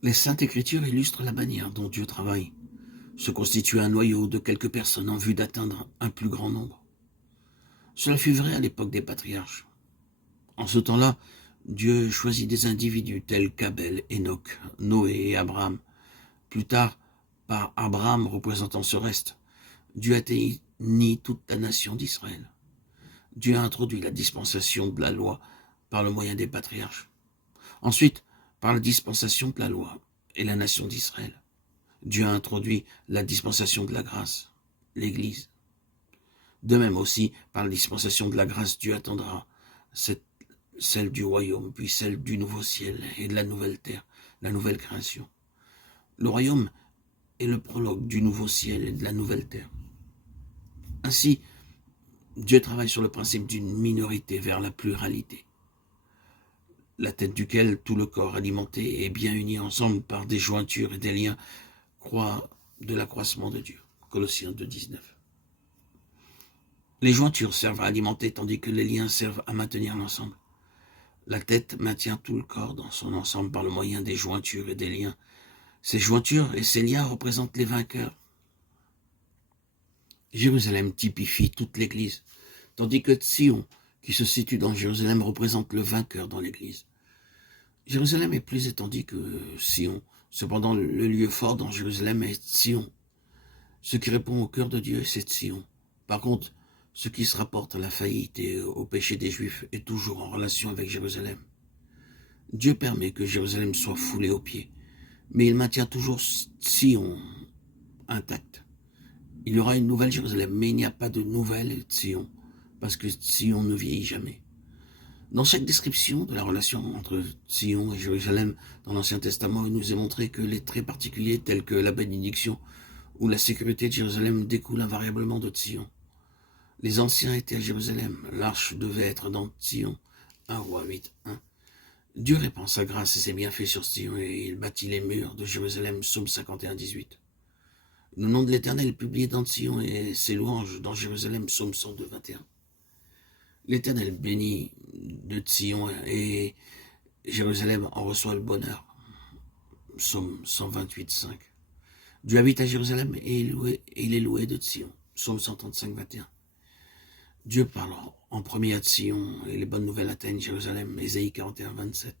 Les Saintes Écritures illustrent la manière dont Dieu travaille. Se constituer un noyau de quelques personnes en vue d'atteindre un plus grand nombre. Cela fut vrai à l'époque des patriarches. En ce temps-là, Dieu choisit des individus tels qu'Abel, Enoch, Noé et Abraham. Plus tard, par Abraham représentant ce reste, Dieu atteignit toute la nation d'Israël. Dieu a introduit la dispensation de la loi par le moyen des patriarches. Ensuite, par la dispensation de la loi et la nation d'Israël, Dieu a introduit la dispensation de la grâce, l'Église. De même aussi, par la dispensation de la grâce, Dieu attendra celle du royaume, puis celle du nouveau ciel et de la nouvelle terre, la nouvelle création. Le royaume est le prologue du nouveau ciel et de la nouvelle terre. Ainsi, Dieu travaille sur le principe d'une minorité vers la pluralité, la tête duquel tout le corps alimenté est bien uni ensemble par des jointures et des liens croît de l'accroissement de Dieu. Colossiens 2,19. Les jointures servent à alimenter tandis que les liens servent à maintenir l'ensemble. La tête maintient tout le corps dans son ensemble par le moyen des jointures et des liens. Ces jointures et ces liens représentent les vainqueurs. Jérusalem typifie toute l'Église, tandis que Sion, qui se situe dans Jérusalem, représente le vainqueur dans l'Église. Jérusalem est plus étendu que Sion. Cependant, le lieu fort dans Jérusalem est Sion. Ce qui répond au cœur de Dieu, c'est Sion. Par contre, ce qui se rapporte à la faillite et au péché des Juifs est toujours en relation avec Jérusalem. Dieu permet que Jérusalem soit foulée aux pieds, mais il maintient toujours Sion intacte. Il y aura une nouvelle Jérusalem, mais il n'y a pas de nouvelle Sion, parce que Sion ne vieillit jamais. Dans chaque description de la relation entre Sion et Jérusalem dans l'Ancien Testament, il nous est montré que les traits particuliers tels que la bénédiction ou la sécurité de Jérusalem découlent invariablement de Sion. Les anciens étaient à Jérusalem, l'arche devait être dans Sion. 1 Roi 8:1. Dieu répand sa grâce et ses bienfaits sur Sion et il bâtit les murs de Jérusalem. Psaume 51:18. Le nom de l'Éternel est publié dans Sion et ses louanges dans Jérusalem. Psaume 102:21. L'Éternel bénit de Sion et Jérusalem en reçoit le bonheur. Psaume 128:5. Dieu habite à Jérusalem et il est loué de Sion. Psaume 135:21. Dieu parle en premier à Sion et les bonnes nouvelles atteignent Jérusalem. Ésaïe 41:27.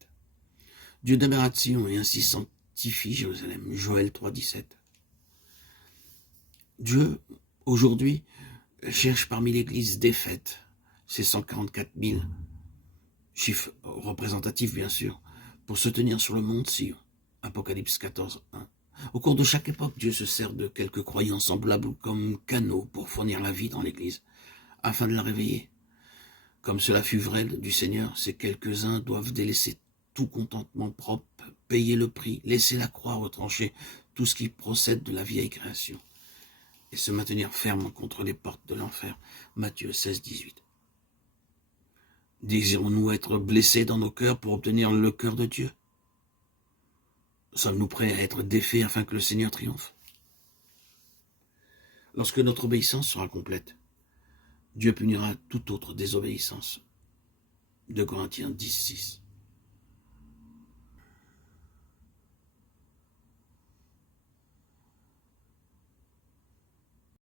Dieu demeure à Sion et ainsi sanctifie Jérusalem. Joël 3:17. Dieu, aujourd'hui, cherche parmi l'Église défaite, ces 144 000, chiffre représentatif bien sûr, pour se tenir sur le mont Sion. Apocalypse 14:1. Au cours de chaque époque, Dieu se sert de quelques croyants semblables comme canaux pour fournir la vie dans l'Église, afin de la réveiller. Comme cela fut vrai du Seigneur, ces quelques-uns doivent délaisser tout contentement propre, payer le prix, laisser la croix retrancher tout ce qui procède de la vieille création, et se maintenir ferme contre les portes de l'enfer. Matthieu 16:18. Désirons-nous être blessés dans nos cœurs pour obtenir le cœur de Dieu? Sommes-nous prêts à être défaits afin que le Seigneur triomphe? Lorsque notre obéissance sera complète, Dieu punira toute autre désobéissance. 2 Corinthiens 10:6.